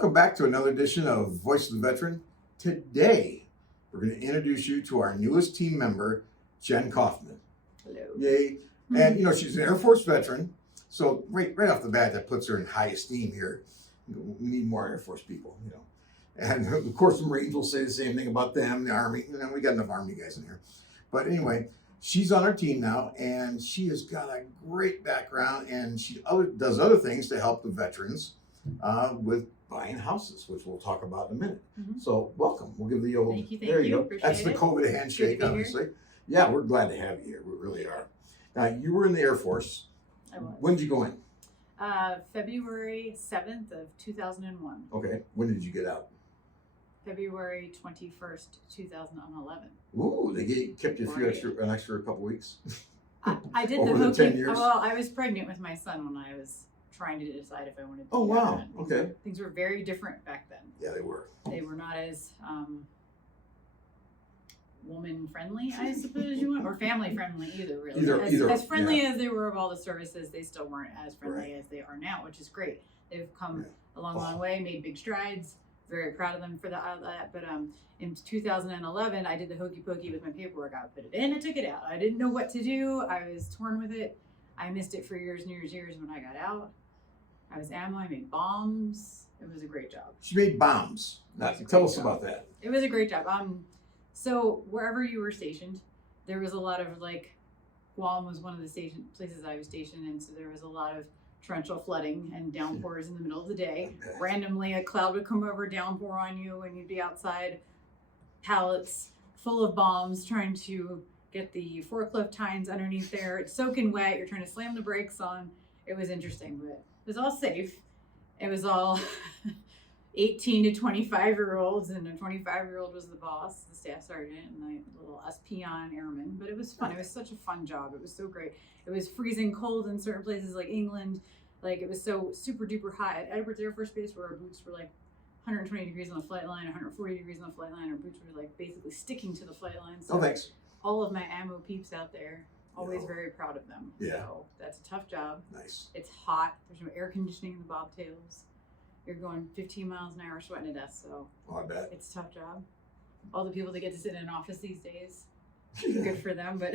Welcome back to another edition of Voice of the Veteran. Today, we're going to introduce you to our newest team member, Jen Kaufman. Hello. Yay. And, she's an Air Force veteran. So right off the bat, that puts her in high esteem here. We need more Air Force people, And of course, the Marines will say the same thing about them, the Army. We got enough Army guys in here. But anyway, she's on our team now, and she has got a great background, and she does other things to help the veterans with buying houses, which we'll talk about in a minute. Mm-hmm. So welcome. We'll give the old. Thank you. There you go. Appreciate That's the it. COVID handshake, obviously. Yeah, we're glad to have you here. We really are. Now, you were in the Air Force. I was. When did you go in? February 7th of 2001. Okay. When did you get out? February 21st, 2011. Ooh, they kept you an extra couple weeks. I did Over the the 10 hooking. years? Well, I was pregnant with my son when I was trying to decide if I wanted to. Oh, do wow. that. Okay. Things were very different back then. Yeah, they were. They were not as woman friendly, I suppose you want, or family friendly either. Really, Either, as friendly as they were of all the services, they still weren't as friendly as they are now, which is great. They've come a long way, made big strides. Very proud of them for that. But in 2011, I did the hokey pokey with my paperwork. I put it in, I took it out. I didn't know what to do. I was torn with it. I missed it for years and years when I got out. I was ammo. I made bombs. It was a great job. She made bombs. Now, tell us about that. It was a great job. So wherever you were stationed, there was a lot of Guam was one of the places I was stationed in. So there was a lot of torrential flooding and downpours in the middle of the day. Randomly, a cloud would come over, downpour on you, and you'd be outside, pallets full of bombs, trying to get the forklift tines underneath there. It's soaking wet. You're trying to slam the brakes on. It was interesting, but it was all safe. It was all 18 to 25-year-olds, and a 25-year-old was the boss, the staff sergeant, and the little us peon airman. But it was fun. It was such a fun job. It was so great. It was freezing cold in certain places like England. It was so super duper hot at Edwards Air Force Base, where our boots were 120 degrees on the flight line, 140 degrees on the flight line. Our boots were basically sticking to the flight line. So thanks. all of my ammo peeps out there, always very proud of them. Yeah. So that's a tough job. Nice. It's hot. There's no air conditioning in the bobtails. You're going 15 miles an hour sweating to death. So I bet. it's a tough job. All the people that get to sit in an office these days, good for them. But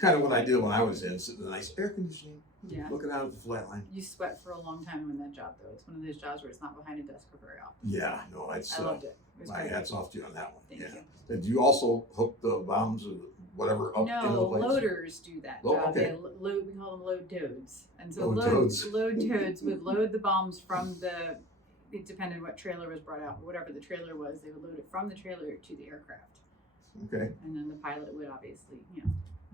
kind of what I did when I was in, sitting in the nice air conditioning, looking out at the flat line. You sweat for a long time in that job, though. It's one of those jobs where it's not behind a desk for very often. Yeah, no, I loved it. It was my great. hats off to you on that one. Thank you. Did you also hook the bombs or whatever up into the place? Loaders do that job. Okay. We call them load toads. And so Load load toads would load the bombs from it depended what trailer was brought out. Whatever the trailer was, they would load it from the trailer to the aircraft. Okay. And then the pilot would obviously,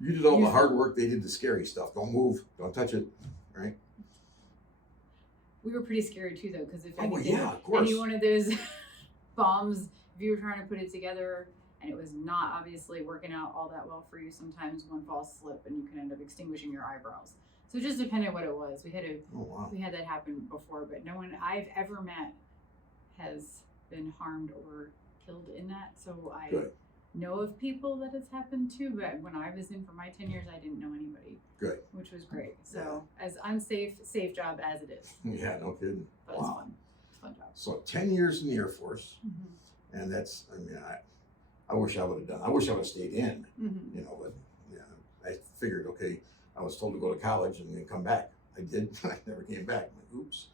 You did all the hard work. They did the scary stuff. Don't move. Don't touch it. Right? We were pretty scary too, though, because if of course. any one of those bombs, if you were trying to put it together and it was not obviously working out all that well for you, sometimes one false slip and you can end up extinguishing your eyebrows. So it just depended what it was. We had that happen before, but no one I've ever met has been harmed or killed in that. So I know of people that it's happened to, but when I was in for my 10 years, I didn't know anybody. Good. Which was great. So as safe job as it is. Yeah, no kidding. But it's fun. It's a fun job. So 10 years in the Air Force, and that's, I wish I would have done. I wish I would have stayed in, but I figured, okay, I was told to go to college and then come back. I did. I never came back. I'm like, oops.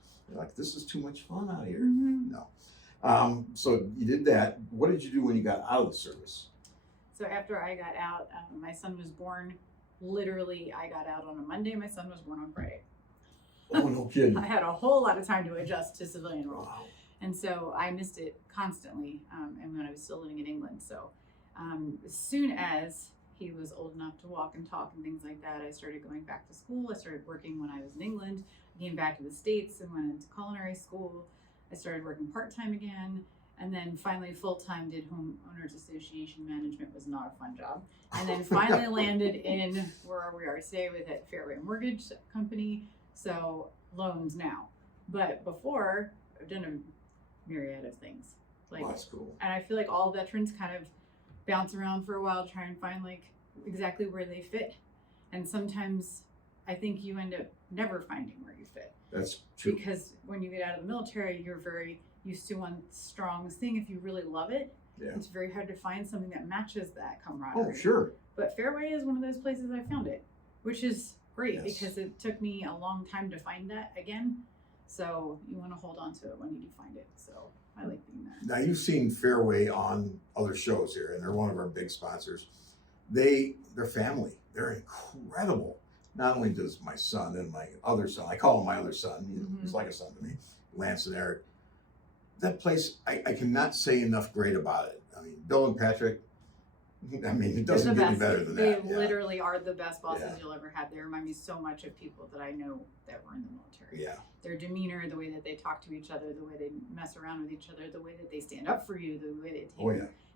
This is too much fun out here. No. So you did that. What did you do when you got out of the service? So after I got out, my son was born. Literally, I got out on a Monday. My son was born on Friday. Oh, no kidding. I had a whole lot of time to adjust to civilian role. Wow. And so I missed it constantly, and when I was still living in England. So as soon as he was old enough to walk and talk and things like that, I started going back to school. I started working when I was in England. I came back to the States and went into culinary school. I started working part-time again. And then finally full-time did homeowners association management. Was not a fun job. And then finally landed in where we are today with at Fairway Mortgage Company. So loans now. But before, I've done a myriad of things. That's cool. And I feel like all veterans kind of bounce around for a while, try and find exactly where they fit. And sometimes I think you end up never finding where you fit. That's true. Because when you get out of the military, used to one strong thing. If you really love it, Yeah. it's very hard to find something that matches that camaraderie. Oh, sure. But Fairway is one of those places I found it, which is great Yes. because it took me a long time to find that again. So you want to hold on to it when you do find it. So I like being there. Now you've seen Fairway on other shows here, and they're one of our big sponsors. They're family. They're incredible. Not only does my son and my other son, I call him my other son. He's like a son to me, Lance and Eric. That place, I cannot say enough great about it. I mean, Bill and Patrick. I mean, it doesn't get any better than they that. They literally are the best bosses Yeah. you'll ever have. They remind me so much of people that I know that were in the military. Yeah. Their demeanor, the way that they talk to each other, the way they mess around with each other, the way that they stand up for you, the way they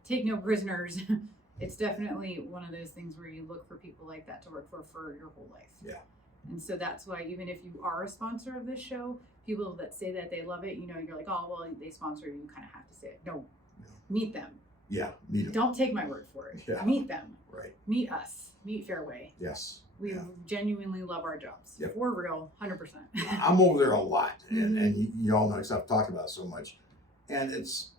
take no prisoners. It's definitely one of those things where you look for people like that to work for your whole life. Yeah. And so that's why even if you are a sponsor of this show, people that say that they love it, you know, you're like, oh, well, they sponsor you, kind of have to say it. No. Meet them. Yeah, meet them. Don't take my word for it. Yeah. Meet them. Right. Meet us. Meet Fairway. Yes. We genuinely love our jobs. Yep. For real, 100%. I'm over there a lot, and you all know because I've talked about it so much, and it's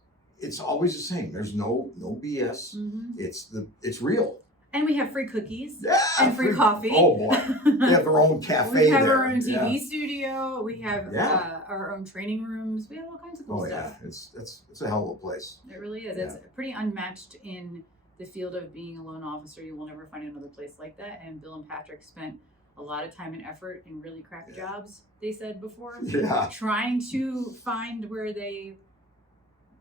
always the same. There's no BS. It's real. And we have free cookies and free coffee. Oh boy, they have their own cafe. We have there. our own TV studio. We have our own training rooms. We have all kinds of cool stuff. Yeah, it's a hell of a place. It really is. Yeah. It's pretty unmatched in the field of being a loan officer. You will never find another place like that. And Bill and Patrick spent a lot of time and effort in really crappy jobs, they said before, trying to find where they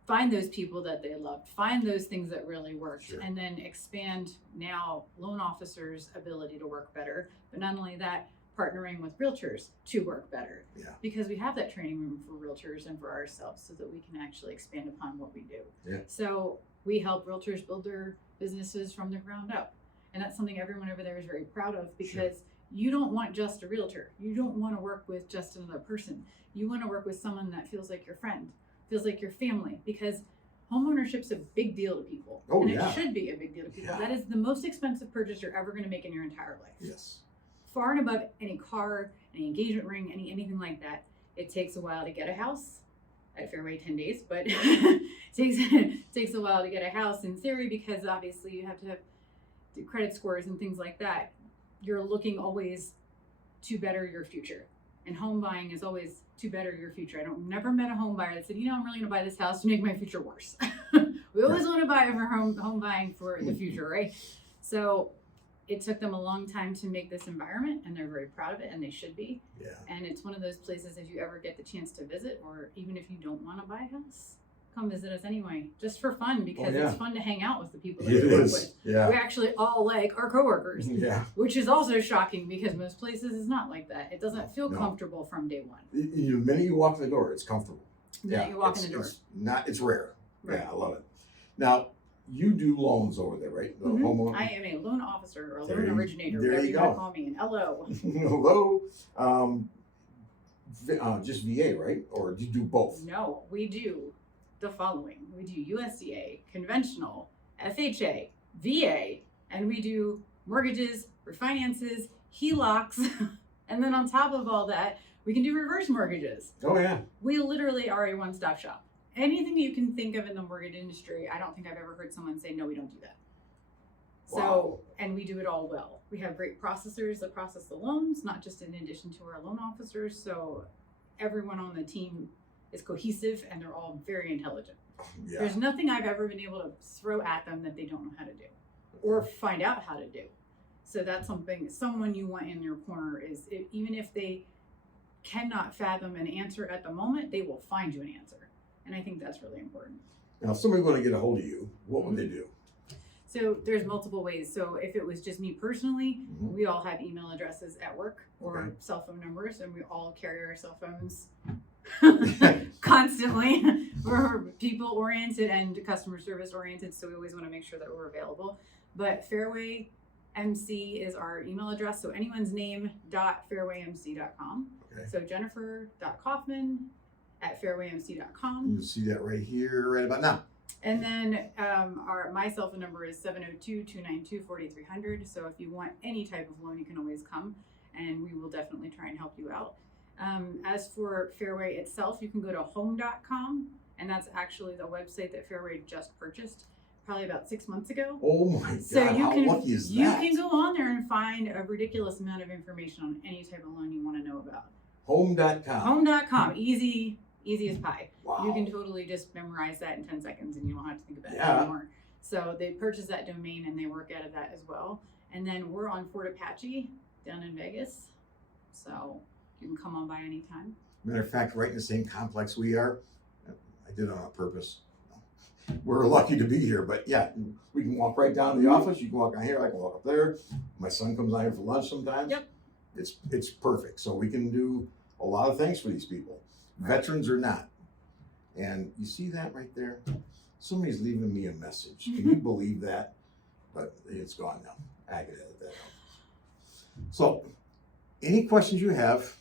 find those people that they loved, find those things that really worked, and then expand now loan officers' ability to work better. But not only that, partnering with realtors to work better. Yeah. Because we have that training room for realtors and for ourselves so that we can actually expand upon what we do. Yeah. So we help realtors build their businesses from the ground up. And that's something everyone over there is very proud of because you don't want just a realtor. You don't want to work with just another person. You want to work with someone that feels like your friend, feels like your family, because homeownership's a big deal to people. Oh, and it should be a big deal to people. That is the most expensive purchase you're ever going to make in your entire life. Yes. Far and above any car, any engagement ring, anything like that. It takes a while to get a house. At Fairway 10 days, but takes a while to get a house in theory because obviously you have to have the credit scores and things like that. You're looking always to better your future. And home buying is always to better your future. Never met a home buyer that said, you know, I'm really going to buy this house to make my future worse. We always want to buy for home buying for the future, right? So it took them a long time to make this environment, and they're very proud of it, and they should be. Yeah. And it's one of those places, if you ever get the chance to visit, or even if you don't want to buy a house, come visit us anyway, just for fun, because it's fun to hang out with the people that we work with. Yeah. We actually all like our coworkers, which is also shocking because most places is not like that. It doesn't feel comfortable from day one. The minute you walk in the door, it's comfortable. The minute you walk in the door. It's rare. Right. Yeah, I love it. Now, you do loans over there, right? The homeowner. I am a loan officer or a loan originator, whatever you want to call me. And hello. Hello. Just VA, right? Or do you do both? No, we do the following. We do USDA, conventional, FHA, VA, and we do mortgages, refinances, HELOCs, and then on top of all that, we can do reverse mortgages. Oh, yeah. We literally are a one-stop shop. Anything you can think of in the mortgage industry, I don't think I've ever heard someone say, no, we don't do that. Wow. So, and we do it all well. We have great processors that process the loans, not just in addition to our loan officers. So everyone on the team is cohesive and they're all very intelligent. Yeah. There's nothing I've ever been able to throw at them that they don't know how to do or find out how to do. So that's someone you want in your corner is, even if they cannot fathom an answer at the moment, they will find you an answer. And I think that's really important. Now, if somebody want to get a hold of you, what would they do? So there's multiple ways. So if it was just me personally, we all have email addresses at work or cell phone numbers, and we all carry our cell phones constantly. We're people oriented and customer service oriented, so we always want to make sure that we're available. But Fairway MC is our email address. So anyone's name.fairwaymc.com. Okay. So Jennifer.Kaufman@fairwaymc.com. You'll see that right here, right about now. And then my cell phone number is 702-292-4300. So if you want any type of loan, you can always come, and we will definitely try and help you out. As for Fairway itself, you can go to home.com and that's actually the website that Fairway just purchased probably about 6 months ago. Oh my God, So how lucky is that? You can go on there and find a ridiculous amount of information on any type of loan you want to know about. Home.com. Home.com, easy as pie. Wow. You can totally just memorize that in 10 seconds and you don't have to think about it anymore. So they purchased that domain and they work out of that as well. And then we're on Fort Apache down in Vegas. So you can come on by anytime. Matter of fact, right in the same complex we are. I did it on purpose. We're lucky to be here, but yeah, we can walk right down to the office. You can walk down here, I can walk up there. My son comes down here for lunch sometimes. Yep. It's perfect. So we can do a lot of things for these people, veterans or not. And you see that right there? Somebody's leaving me a message. Can you believe that? But it's gone now. I can edit that out. So, any questions you have,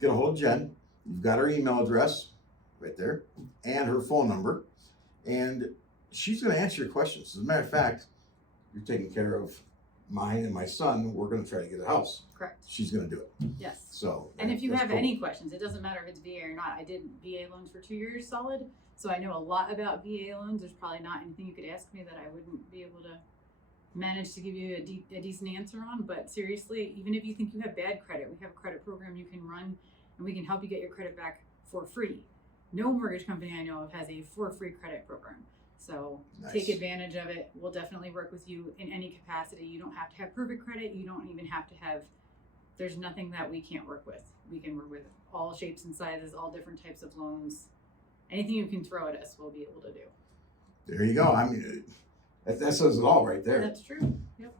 get a hold of Jen. You've got her email address right there and her phone number. And she's going to answer your questions. As a matter of fact, you're taking care of mine and my son. We're going to try to get a house. Correct. She's going to do it. Yes. So, and if you that's have cool. any questions, it doesn't matter if it's VA or not. I did VA loans for 2 years solid, so I know a lot about VA loans. There's probably not anything you could ask me that I wouldn't be able to manage to give you a decent answer on. But seriously, even if you think you have bad credit, we have a credit program you can run, and we can help you get your credit back for free. No mortgage company I know of has a for free credit program. So Nice. Take advantage of it. We'll definitely work with you in any capacity. You don't have to have perfect credit. You don't even have to have, there's nothing that we can't work with. We can work with all shapes and sizes, all different types of loans. Anything you can throw at us, we'll be able to do. There you go. I mean, that says it all right there. That's true. Yep.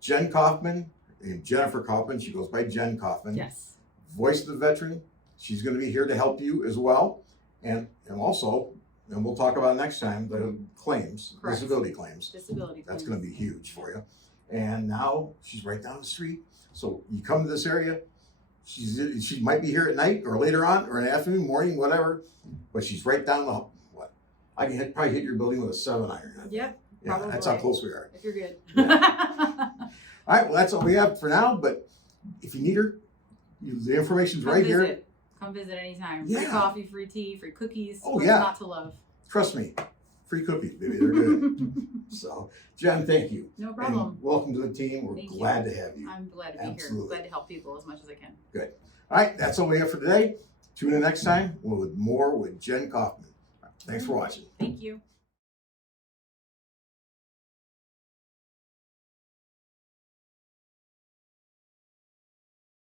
Jen Kaufman, and Jennifer Kaufman, she goes by Jen Kaufman. Yes. Voice of the Veteran. She's going to be here to help you as well. And also, and we'll talk about next time, the claims, Correct. disability claims. Disability That's claims. going to be huge for you. And now she's right down the street. So you come to this area, she might be here at night or later on or in the afternoon, morning, whatever, but she's right down the, I can probably hit your building with a 7-iron. Yep. Yeah, Probably. that's how close we are. If you're good. Yeah. All right, well, that's all we have for now, but if you need her, the information's Come right visit. here. Come visit anytime. Yeah. Free coffee, free tea, free cookies. Oh, What's yeah. not to love. Trust me, free cookies, baby, they're good. So, Jen, thank you. No problem. And welcome to the team. We're Thank you. glad to have you. I'm glad to be Absolutely. here. Glad to help people as much as I can. Good. All right, that's all we have for today. Tune in next time with more with Jen Kaufman. Thanks for watching. Thank you.